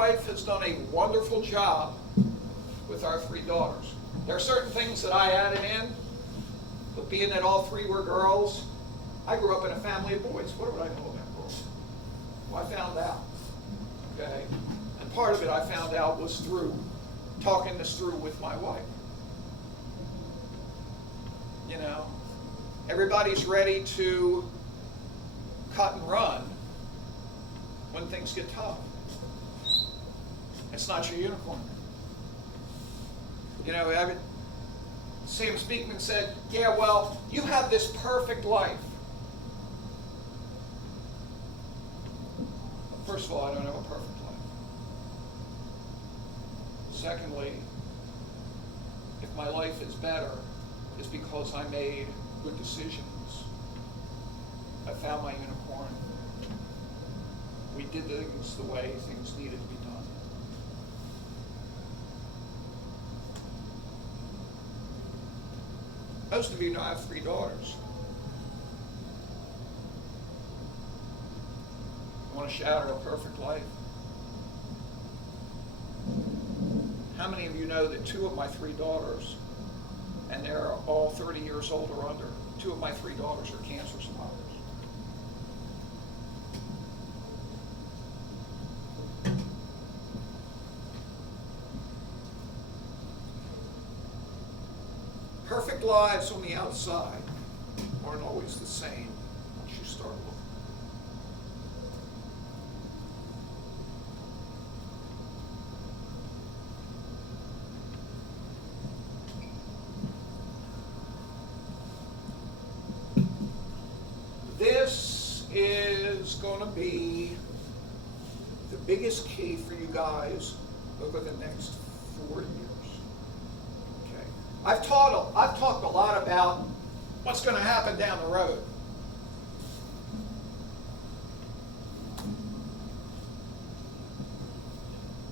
wife has done a wonderful job with our 3 daughters. There are certain things that I added in, but being that all 3 were girls, I grew up in a family of boys. What would I know about girls? Well, I found out, okay? And part of it I found out was through talking this through with my wife. You know, everybody's ready to cut and run when things get tough. It's not your unicorn. You know, Sam Speakman said, yeah, well, you have this perfect life. First of all, I don't have a perfect life. Secondly, if my life is better, it's because I made good decisions. I found my unicorn. We did things the way things needed to be done. Most of you know I have 3 daughters. I want to shatter a perfect life. How many of you know that 2 of my 3 daughters, and they're all 30 years old or under, 2 of my 3 daughters are cancer survivors? Perfect lives on the outside aren't always the same once you start looking. This is going to be the biggest key for you guys over the next 4 years. Okay, I've talked a lot about what's going to happen down the road.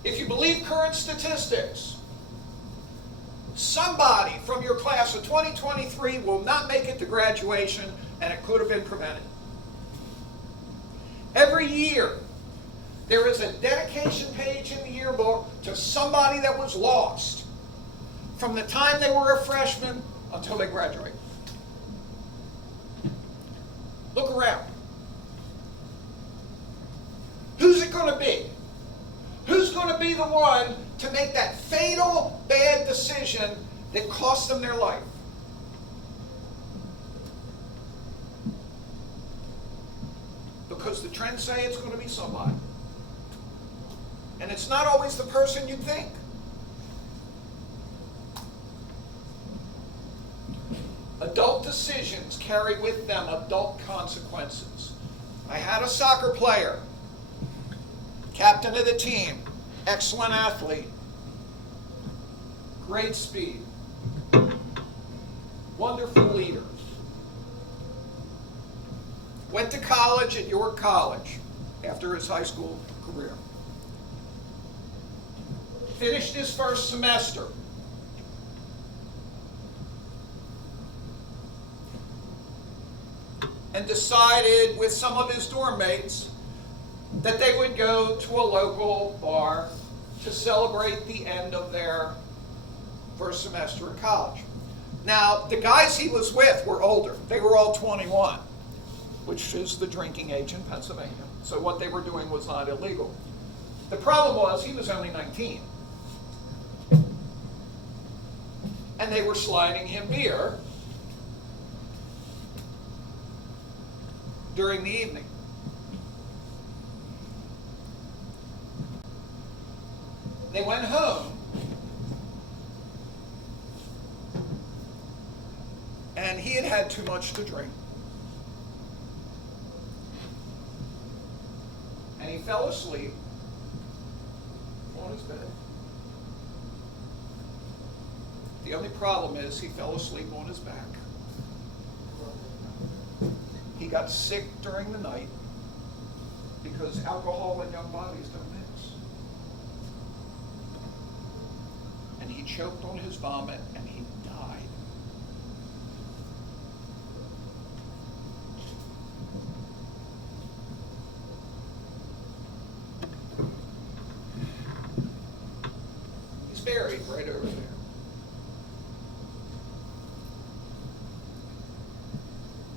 If you believe current statistics, somebody from your class of 2023 will not make it to graduation, and it could have been prevented. Every year, there is a dedication page in the yearbook to somebody that was lost from the time they were a freshman until they graduate. Look around. Who's it going to be? Who's going to be the one to make that fatal bad decision that cost them their life? Because the trends say it's going to be somebody. And it's not always the person you think. Adult decisions carry with them adult consequences. I had a soccer player, captain of the team, excellent athlete, great speed, wonderful leader. Went to college at York College after his high school career. Finished his first semester. And decided with some of his dorm mates that they would go to a local bar to celebrate the end of their first semester in college. Now, the guys he was with were older. They were all 21, which is the drinking age in Pennsylvania. So what they were doing was not illegal. The problem was he was only 19. And they were sliding him beer during the evening. They went home, and he had had too much to drink. And he fell asleep on his bed. The only problem is he fell asleep on his back. He got sick during the night because alcohol and young bodies don't mix. And he choked on his vomit and he died. buried right over there.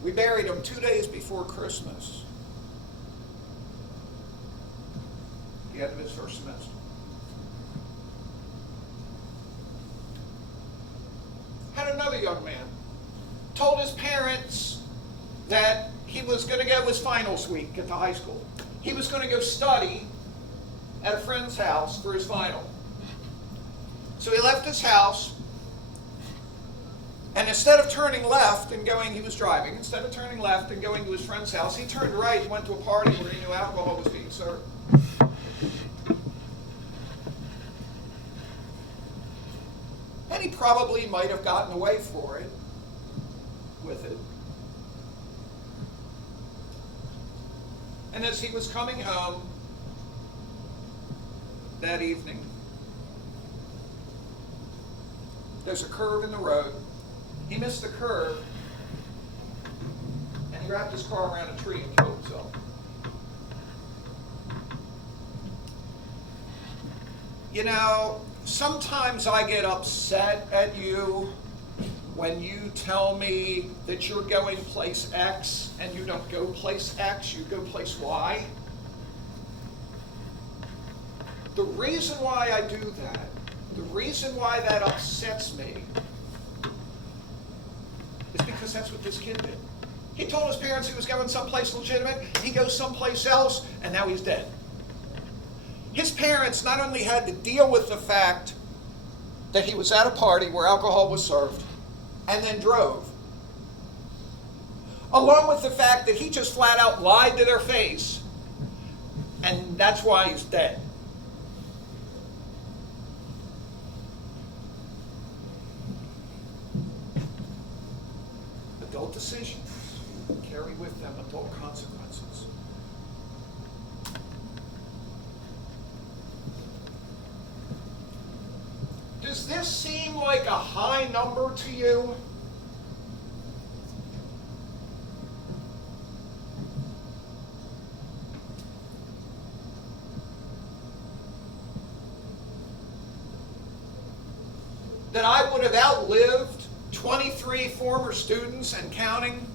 We buried him 2 days before Christmas, the end of his first semester. Had another young man, told his parents that he was going to go his finals week at the high school. He was going to go study at a friend's house for his final. So he left his house, and instead of turning left and going, he was driving, instead of turning left and going to his friend's house, he turned right and went to a party where he knew alcohol was being served. And he probably might have gotten away with it. And as he was coming home that evening, there's a curve in the road. He missed the curve, and he wrapped his car around a tree and killed himself. You know, sometimes I get upset at you when you tell me that you're going place X and you don't go place X, you go place Y. The reason why I do that, the reason why that upsets me, is because that's what this kid did. He told his parents he was going someplace legitimate, he goes someplace else, and now he's dead. His parents not only had to deal with the fact that he was at a party where alcohol was served, and then drove, along with the fact that he just flat out lied to their face, and that's why he's dead. Adult decisions carry with them adult consequences. Does this seem like a high number to you? That I would have outlived 23 former students and counting?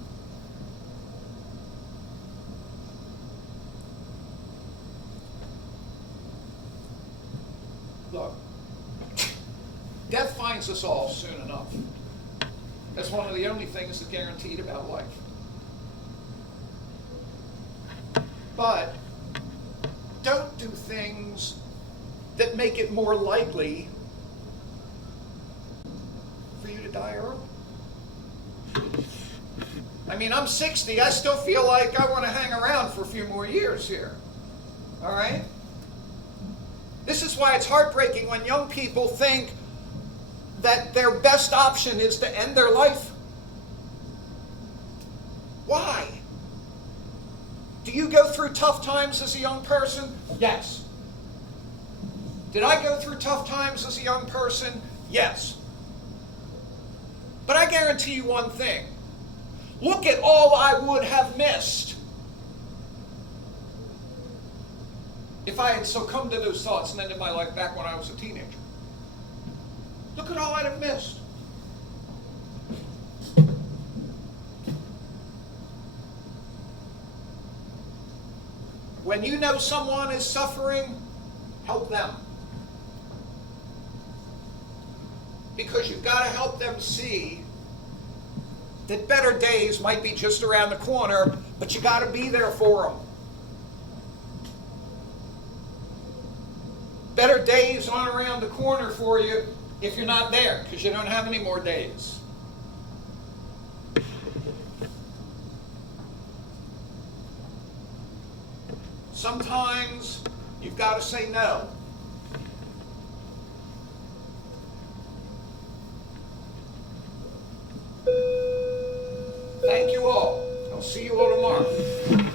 Look, death finds us all soon enough. That's one of the only things that's guaranteed about life. But don't do things that make it more likely for you to die early. I mean, I'm 60. I still feel like I want to hang around for a few more years here. All right? This is why it's heartbreaking when young people think that their best option is to end their life. Why? Do you go through tough times as a young person? Yes. Did I go through tough times as a young person? Yes. But I guarantee you one thing. Look at all I would have missed if I had succumbed to those thoughts and ended my life back when I was a teenager. Look at all I'd have missed. When you know someone is suffering, help them. Because you've got to help them see that better days might be just around the corner, but you got to be there for them. Better days aren't around the corner for you if you're not there, because you don't have any more days. Sometimes you've got to say no. Thank you all. I'll see you all tomorrow.